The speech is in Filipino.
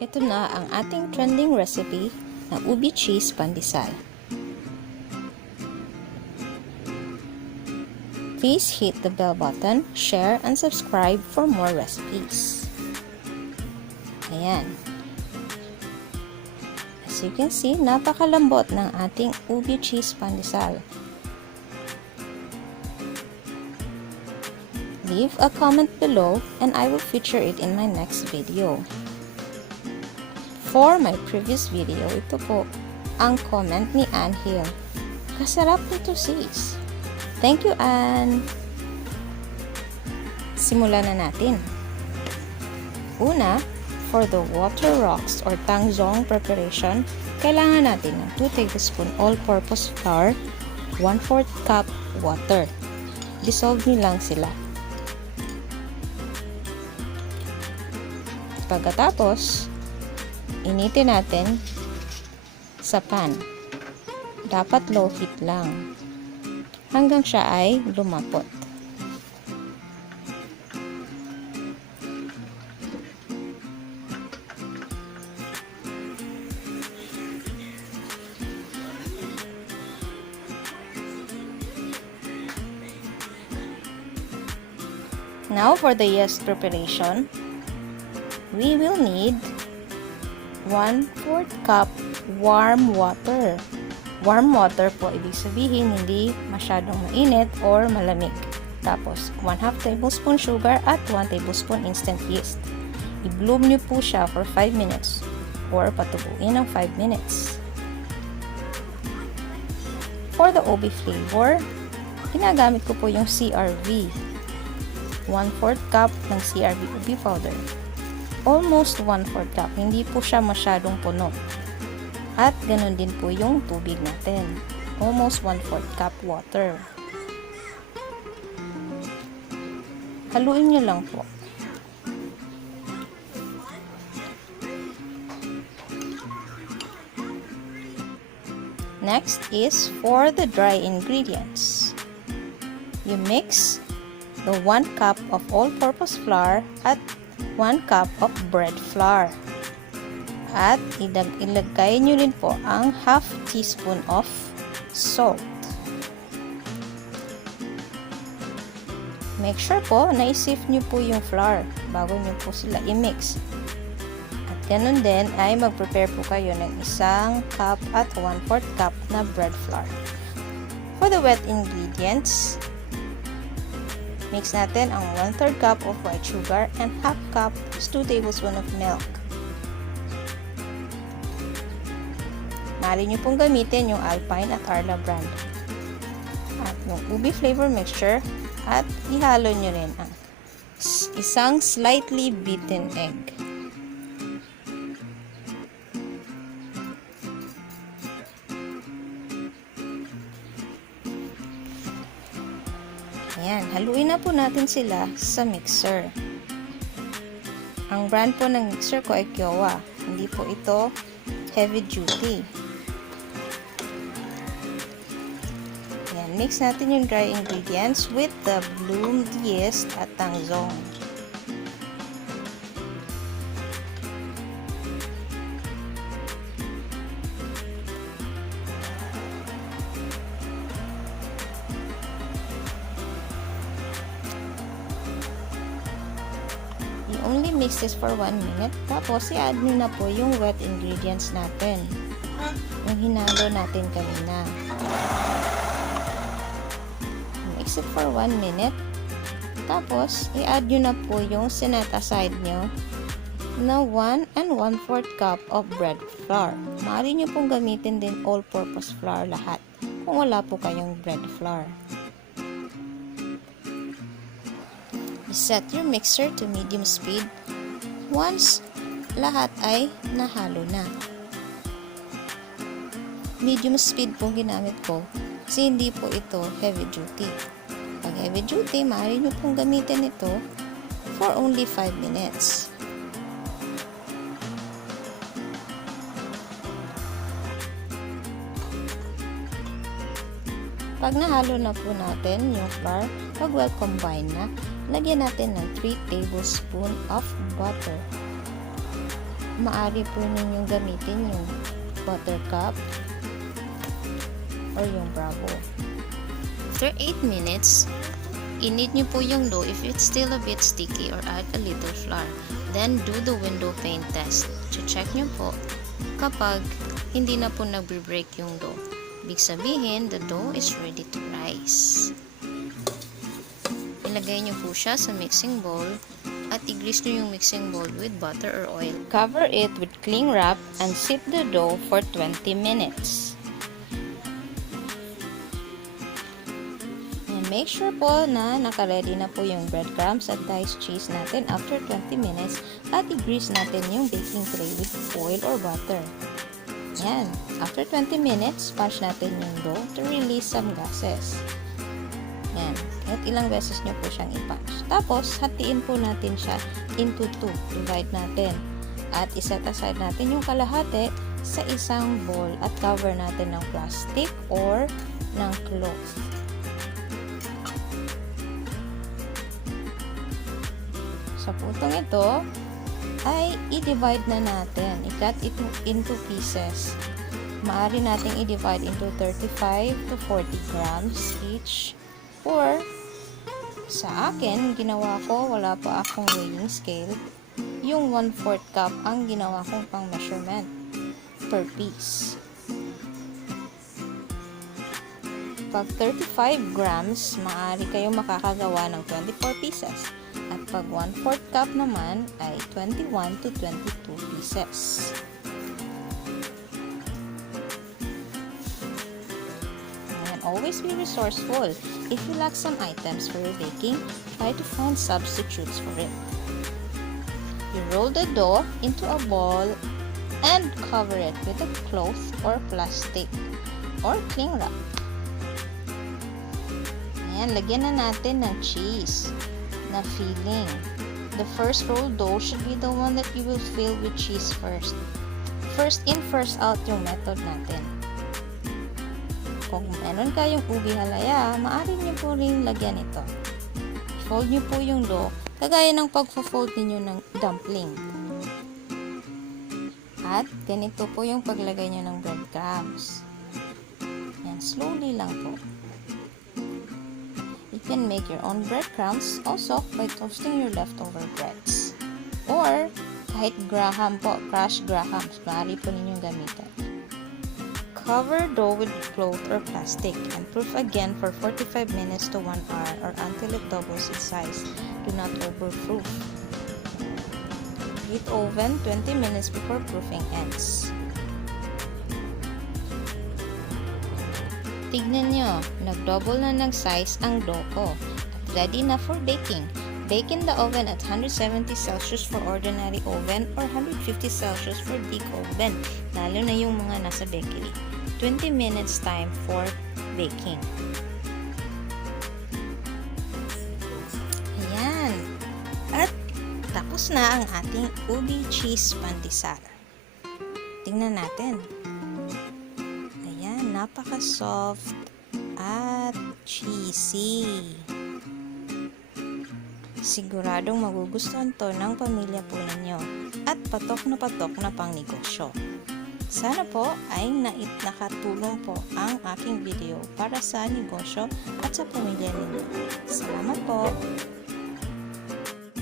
Ito na ang ating trending recipe na ubi cheese pandesal. Please hit the bell button, share, and subscribe for more recipes. Ayan. As you can see, napakalambot ng ating ubi cheese pandesal. Leave a comment below and I will feature it in my next video. For my previous video, ito po ang comment ni Ann Hill. Kasarap nito sis. Thank you, Ann. Simulan na natin. Una, for the water rocks or tangzhong preparation, kailangan natin ng 2 tablespoon all-purpose flour, 1/4 cup water. Dissolve nyo lang sila. Pagkatapos, initin natin sa pan. Dapat low heat lang hanggang siya ay lumapot. Now for the yeast preparation, we will need 1/4 cup warm water. Warm water po, ibig sabihin hindi masyadong mainit or malamig. Tapos, 1/2 tablespoon sugar at 1 tablespoon instant yeast. I-bloom nyo po siya for 5 minutes or patubuin ng 5 minutes. For the ubi flavor, ginagamit ko po yung CRV. 1/4 cup ng CRV ubi powder. Almost 1/4 cup. Hindi po siya masyadong puno. At ganun din po yung tubig natin. Almost 1/4 cup water. Haluin nyo lang po. Next is for the dry ingredients. You mix the 1 cup of all-purpose flour at 1 cup of bread flour. At ilagay nyo rin po ang 1/2 teaspoon of salt. Make sure po na i-sift nyo po yung flour bago nyo po sila i-mix. At ganun din ay mag-prepare po kayo ng 1 cup at 1/4 cup na bread flour. For the wet ingredients, mix natin ang 1/3 cup of white sugar and 1/2 cup is 2 tablespoons of milk. Maaari nyo pong gamitin yung alpine at arla brand. At yung ubi flavor mixture at ihalo nyo rin ang isang slightly beaten egg. Ayan, haluin na po natin sila sa mixer. Ang brand po ng mixer ko ay Kiowa. Hindi po ito heavy duty. Ayan, mix natin yung dry ingredients with the bloomed yeast at tangzhong. Only mix this for 1 minute. Tapos, i-add nyo na po yung wet ingredients natin. Yung hinalo natin kanina. Mix it for 1 minute. Tapos, i-add nyo na po yung sinet aside nyo na 1 and 1/4 cup of bread flour. Maaari nyo pong gamitin din all-purpose flour lahat kung wala po kayong bread flour. Set your mixer to medium speed once lahat ay nahalo na. Medium speed po ginamit ko kasi hindi po ito heavy duty. Pag heavy duty, maaari nyo pong gamitin ito for only 5 minutes. Pag nahalo na po natin yung flour, pag well combined na, lagyan natin ng 3 tablespoons of butter. maaari po ninyong gamitin yung buttercup or yung bravo. After 8 minutes, i-knead nyo po yung dough if it's still a bit sticky or add a little flour. Then, do the window pane test. Check nyo po kapag hindi na po nagbe-break yung dough. Ibig sabihin, the dough is ready to rise. Ilagay nyo po siya sa mixing bowl at i-grease nyo yung mixing bowl with butter or oil. Cover it with cling wrap and sift the dough for 20 minutes. Make sure po na naka-ready na po yung breadcrumbs at diced cheese natin after 20 minutes at i-grease natin yung baking tray with oil or butter. Yan. After 20 minutes, punch natin yung dough to release some gases. Yan. Kahit ilang beses nyo po siyang i-punch. Tapos, hatiin po natin siya into 2. Divide natin. At iset aside natin yung kalahati sa isang bowl at cover natin ng plastic or ng cloth. Sa putong ito, ay i-divide na natin. I-cut it into pieces. Maaari nating i-divide into 35 to 40 grams each. Or, sa akin, ginawa ko, wala pa akong weighing scale. Yung 1/4 cup ang ginawa kong pang measurement per piece. Pag 35 grams, maaari kayong makakagawa ng 24 pieces. At pag 1/4 cup naman ay 21 to 22 pieces. And always be resourceful. If you lack some items for your baking, try to find substitutes for it. You roll the dough into a ball and cover it with a cloth or plastic or cling wrap. Ayan, lagyan na natin ng cheese na filling. The first roll dough should be the one that you will fill with cheese first. First in, first out yung method natin. Kung meron kayong ubi halaya, maaari nyo po rin lagyan ito. Fold nyo po yung dough, kagaya ng pag-fold niyo ng dumpling. At ganito po yung paglagay nyo ng breadcrumbs. Yan, slowly lang po. You can make your own breadcrumbs also by toasting your leftover breads. Or, kahit graham po, crushed grahams, maaari po ninyong gamitin. Cover dough with cloth or plastic and proof again for 45 minutes to 1 hour or until it doubles its size. Do not overproof. Heat oven 20 minutes before proofing ends. Tignan nyo, nag-double na ng size ang dough ko. Ready na for baking. Bake in the oven at 170 Celsius for ordinary oven or 150 Celsius for big oven, lalo na yung mga nasa bakery. 20 minutes time for baking. Ayan. At tapos na ang ating ubi cheese pandesal. Tingnan natin. Napaka-soft at cheesy. Siguradong magugustuhan to ng pamilya po ninyo at patok na pang negosyo. Sana po ay nakatulong po ang aking video para sa negosyo at sa pamilya ninyo. Salamat po!